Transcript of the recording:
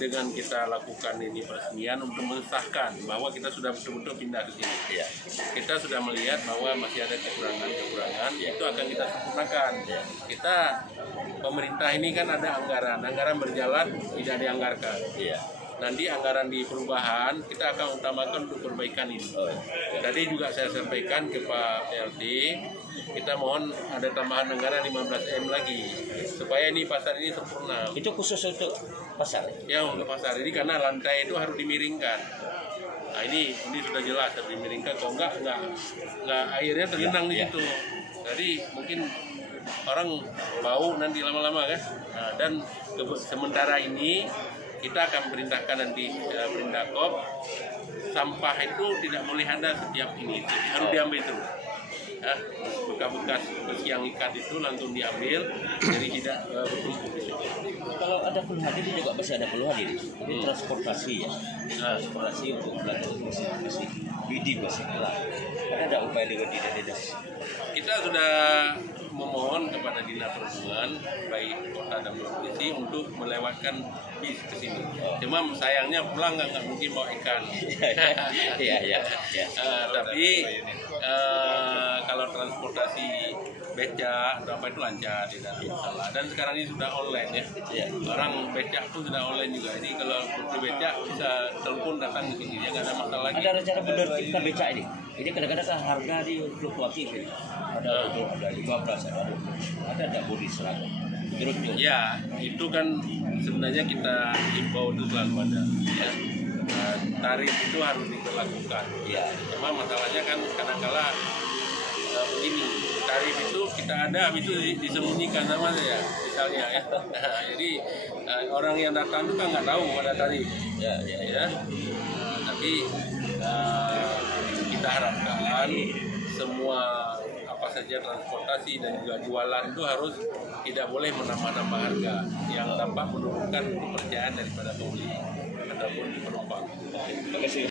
Dengan kita lakukan ini peresmian untuk mengesahkan bahwa kita sudah betul-betul pindah ke sini. Ya. Kita sudah melihat bahwa masih ada kekurangan, Ya. itu akan kita sempurnakan. Ya. Kita pemerintah ini kan ada anggaran berjalan tidak dianggarkan. Iya. Nanti anggaran di perubahan kita akan utamakan untuk perbaikan ini. Oh, ya. Tadi juga saya sampaikan ke Pak PLT, kita mohon ada tambahan anggaran 15 M lagi supaya ini pasar ini sempurna. Itu khusus untuk pasar. Ya untuk pasar ini karena lantai itu harus dimiringkan. Nah ini sudah jelas harus dimiringkan. Kalau enggak airnya tergenang di situ. Jadi mungkin orang bau nanti lama-lama kan. Nah, dan sementara ini kita akan perintahkan nanti Perindakop, sampah itu tidak boleh ada setiap ini, harus diambil terus. Bekas-bekas yang ikat itu langsung diambil, jadi tidak bertumpuk di situ. Kalau ada keluhan ini juga masih ada keluhan ini. Ini transportasi ya. Transportasi untuk belanja masih bidi masih kelar. Ada upaya dengan dinas. Kita sudah memohon kepada Dinas Perhubungan baik kota dan provinsi untuk melewatkan bis ke sini. Cuma sayangnya pulang nggak mungkin bawa ikan. Iya. Tapi kalau transportasi becak atau apa itu lancar, tidak ada masalah. Dan sekarang ini sudah online ya. Orang becak pun sudah online juga. Jadi kalau butuh becak bisa telepon datang ke sini, ya nggak ada masalah lagi. Ada rencana menertibkan becak ini. Ini kadang-kadang kan harga di fluktuatif. Ada 15, ada nggak bodi seragam. Ya, itu kan sebenarnya kita himbau itu selalu ada. Ya. Tarif itu harus diberlakukan. Ya. Cuma masalahnya kan kadang-kala begini, tarif itu kita ada, itu disembunyikan sama saya, misalnya ya. Jadi orang yang datang itu kan nggak tahu ada tarif. Ya. Tapi kita harapkan semua apa saja transportasi dan juga jualan itu harus tidak boleh menambah-nambah harga yang dapat menurunkan kepercayaan daripada pembeli ataupun penumpang. Terima kasih.